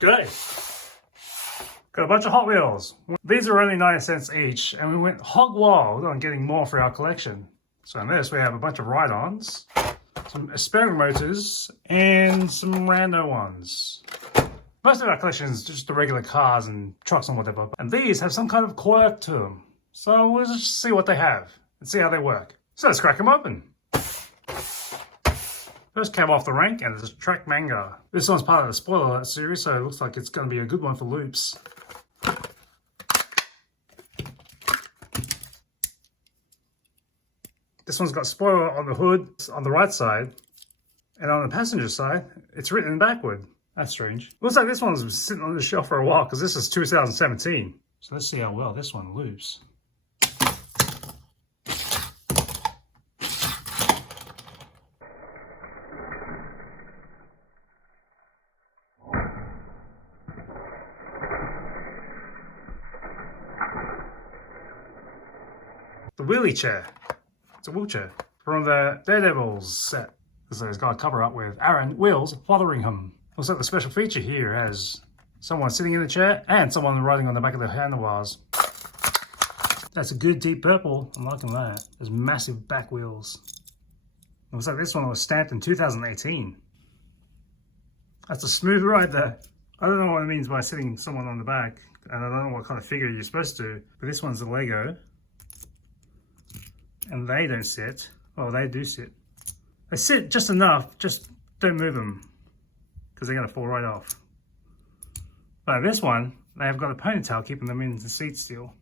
G'day. Got a bunch of Hot Wheels. These are only 90 cents each, and we went hog wild on getting more for our collection. So in this we have a bunch of Ride-Ons, some Experimotors, and some rando ones. Most of our collection is just the regular cars and trucks and whatever, and these have some kind of quirk to them. So we'll just see what they have and see how they work. So let's crack them open. First came off the rank, and it's a Track Manga. This one's part of the spoiler alert series, so it looks like it's going to be a good one for loops. This one's got spoiler on the hood on the right side, and on the passenger side, it's written backward. That's strange. Looks like this one's been sitting on the shelf for a while because this is 2017. So let's see how well this one loops. The Wheelie Chair. It's a wheelchair from the Daredevils set. So it's got a cover up with Aaron Wheels Fotheringham. Looks like the special feature here has someone sitting in the chair and someone riding on the back of the handlebars. That's a good deep purple. I'm liking that. There's massive back wheels. Looks like this one was stamped in 2018. That's a smooth ride there. I don't know what it means by sitting someone on the back, and I don't know what kind of figure you're supposed to, but this one's a Lego. And they don't sit. Well, they do sit. They sit just enough, just don't move them, because they're going to fall right off. But this one, they have got a ponytail keeping them in the seat still.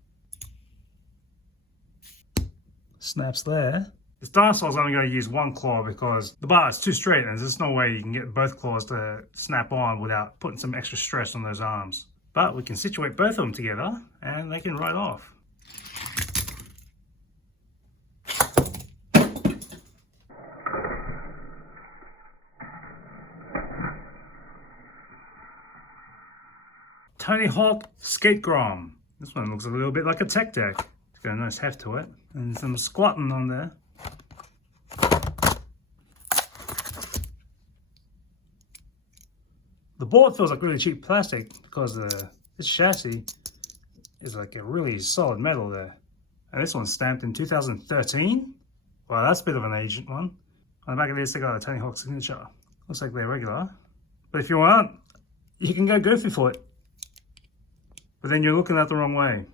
Snaps there. This dinosaur's only going to use one claw because the bar is too straight and there's no way you can get both claws to snap on without putting some extra stress on those arms. But we can situate both of them together and they can ride off. Tony Hawk Skate Grom. This one looks a little bit like a tech deck. It's got a nice heft to it. And some squatting on there. The board feels like really cheap plastic because this chassis is like a really solid metal there. And this one's stamped in 2013. Wow, that's a bit of an ancient one. On the back of this, they got a Tony Hawk signature. Looks like they're regular. But if you want, you can go goofy for it. But then you're looking at the wrong way.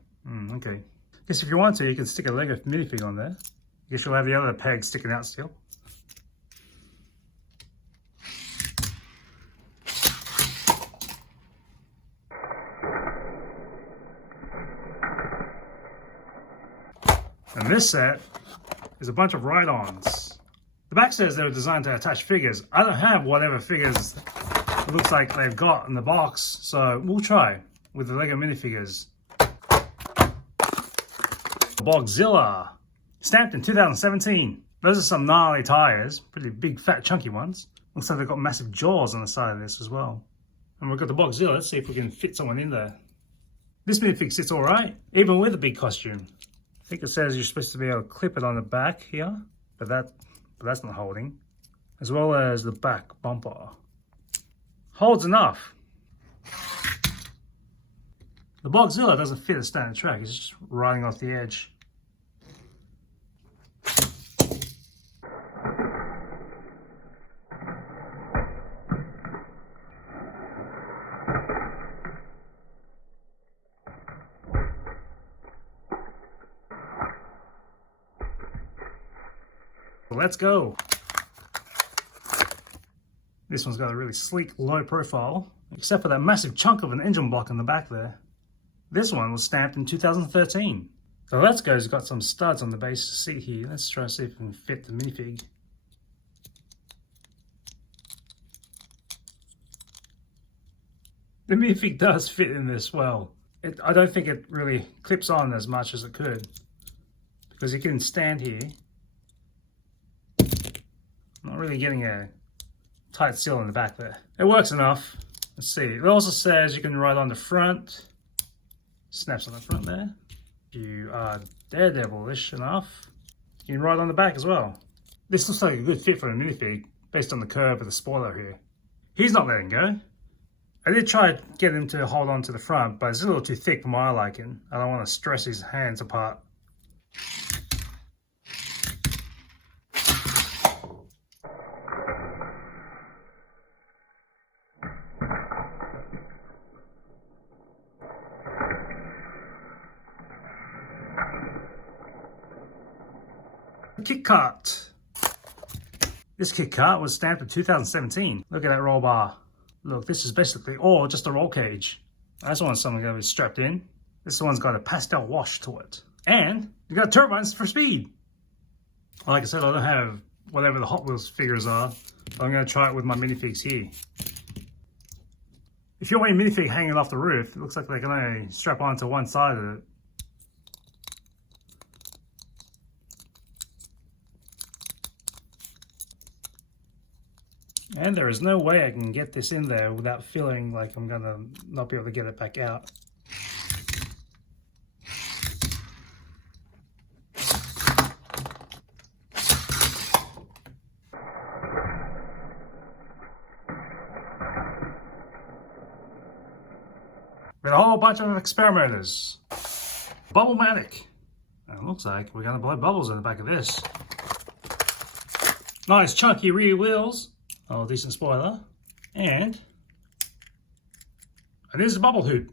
Okay. Guess if you want to, you can stick a Lego minifig on there. Guess you'll have the other peg sticking out still. And this set is a bunch of Ride-Ons. The back says they were designed to attach figures. I don't have whatever figures it looks like they've got in the box, so we'll try with the Lego minifigures. Bogzilla, stamped in 2017. Those are some gnarly tires, pretty big, fat, chunky ones. Looks like they've got massive jaws on the side of this as well. And we've got the Bogzilla. Let's see if we can fit someone in there. This minifig sits all right, even with a big costume. I think it says you're supposed to be able to clip it on the back here, but that's not holding. As well as the back bumper. Holds enough. The Bogzilla doesn't fit a standard track, it's just riding off the edge. So let's go. This one's got a really sleek, low profile, except for that massive chunk of an engine block in the back there. This one was stamped in 2013. The Let's Go's got some studs on the base seat here. Let's try to see if we can fit the minifig. The minifig does fit in this well. I don't think it really clips on as much as it could, because you can stand here. Not really getting a tight seal in the back there. It works enough. Let's see. It also says you can ride on the front. Snaps on the front there. If you are daredevil-ish enough, you can ride on the back as well. This looks like a good fit for a minifig based on the curve of the spoiler here. He's not letting go. I did try to get him to hold on to the front, but it's a little too thick for my liking. I don't want to stress his hands apart. Kit Kart. This Kit Kart was stamped in 2017. Look at that roll bar. Look, this is basically all just a roll cage. This one's something that was strapped in. This one's got a pastel wash to it. And you got turbines for speed. Like I said, I don't have whatever the Hot Wheels figures are. So I'm going to try it with my minifigs here. If you want your minifig hanging off the roof, it looks like they can only strap onto one side of it. And there is no way I can get this in there without feeling like I'm gonna not be able to get it back out. With a whole bunch of experimenters. Bubble Matic. And it looks like we're gonna blow bubbles in the back of this. Nice chunky rear wheels. Oh, decent spoiler. And there's the bubble hoop.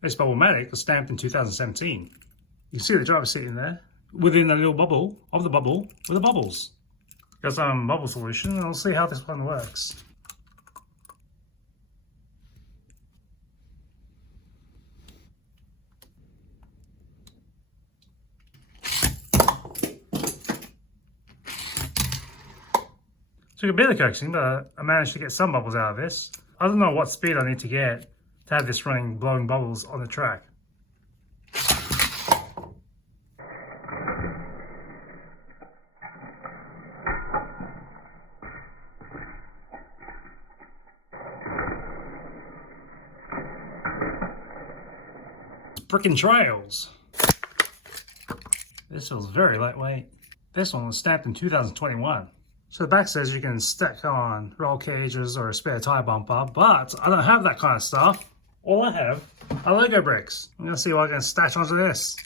This Bubble Matic was stamped in 2017. You can see the driver's seat in there, within the little bubble of the bubble with the bubbles. Got some bubble solution, and we'll see how this one works. Took a bit of coaxing, but I managed to get some bubbles out of this. I don't know what speed I need to get to have this running, blowing bubbles on the track. Frickin' trails. This feels very lightweight. This one was stamped in 2021. So the back says you can stack on roll cages or a spare tire bumper, but I don't have that kind of stuff. All I have are Lego bricks. I'm gonna see what I can stash onto this.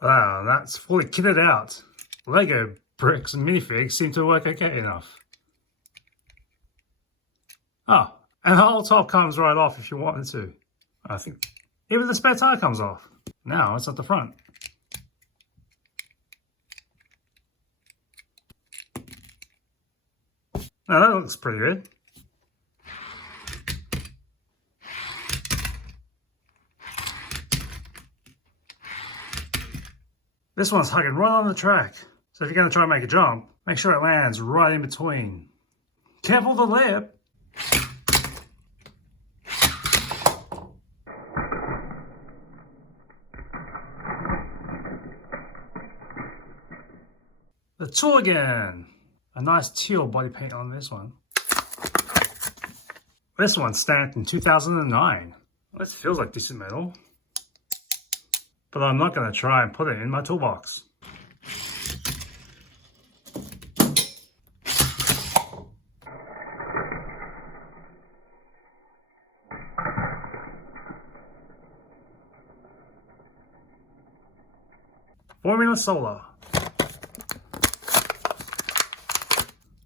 Wow, that's fully kitted out. Lego bricks and minifigs seem to work okay enough. Oh, and the whole top comes right off if you wanted to. I think even the spare tire comes off. Now it's at the front. Now that looks pretty good. This one's hugging right on the track. So if you're going to try and make a jump, make sure it lands right in between. Careful the lip. The Tooligan. A nice teal body paint on this one. This one's stamped in 2009. This feels like decent metal. But I'm not going to try and put it in my toolbox. Formula Solar.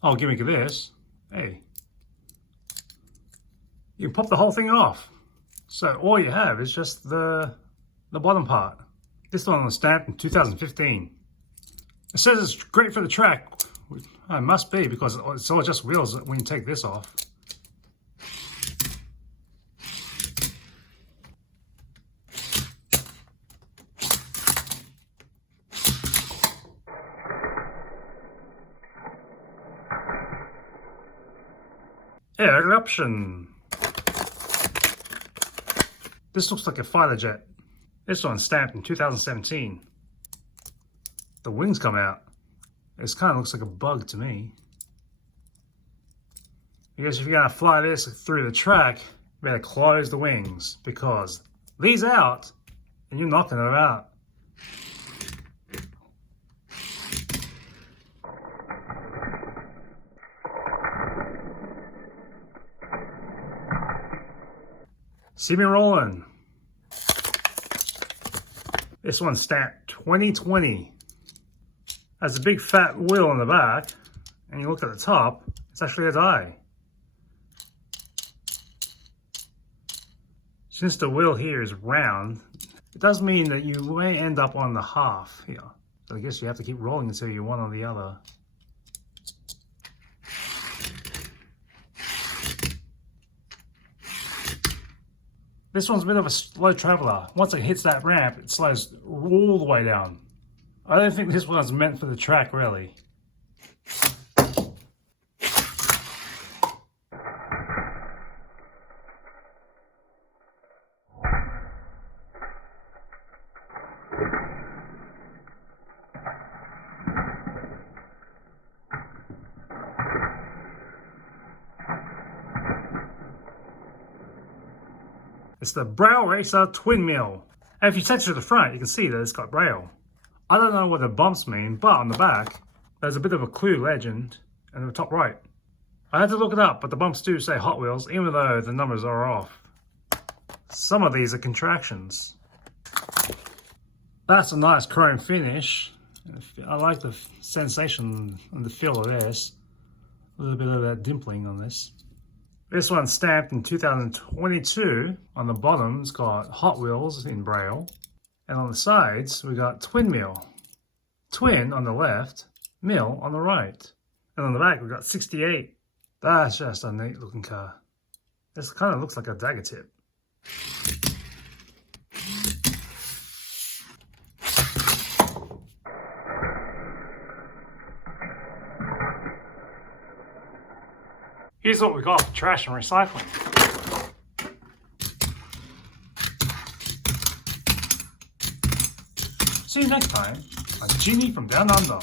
Oh, gimmick of this. Hey. You can pop the whole thing off. So all you have is just the bottom part. This one was stamped in 2015. It says it's great for the track. It must be because it's all just wheels when you take this off. Airuption. This looks like a fighter jet. This one's stamped in 2017. The wings come out. This kind of looks like a bug to me. Because if you're going to fly this through the track, you better close the wings because these out and you're knocking it out. See Me Rollin. This one's stamped 2020. Has a big fat wheel on the back, and you look at the top, it's actually a die. Since the wheel here is round, it does mean that you may end up on the half here. So I guess you have to keep rolling until you're one or the other. This one's a bit of a slow traveler. Once it hits that ramp, it slows all the way down. I don't think this one's meant for the track, really. It's the Braille Racer Twin Mill. And if you touch it to the front, you can see that it's got Braille. I don't know what the bumps mean, but on the back, there's a bit of a clue legend in the top right. I had to look it up, but the bumps do say Hot Wheels, even though the numbers are off. Some of these are contractions. That's a nice chrome finish. I like the sensation and the feel of this. A little bit of that dimpling on this. This one's stamped in 2022. On the bottom, it's got Hot Wheels in Braille. And on the sides, we got Twin Mill. Twin on the left, Mill on the right. And on the back, we got 68. That's just a neat looking car. This kind of looks like a dagger tip. Here's what we got for trash and recycling. See you next time on Genie from Down Under.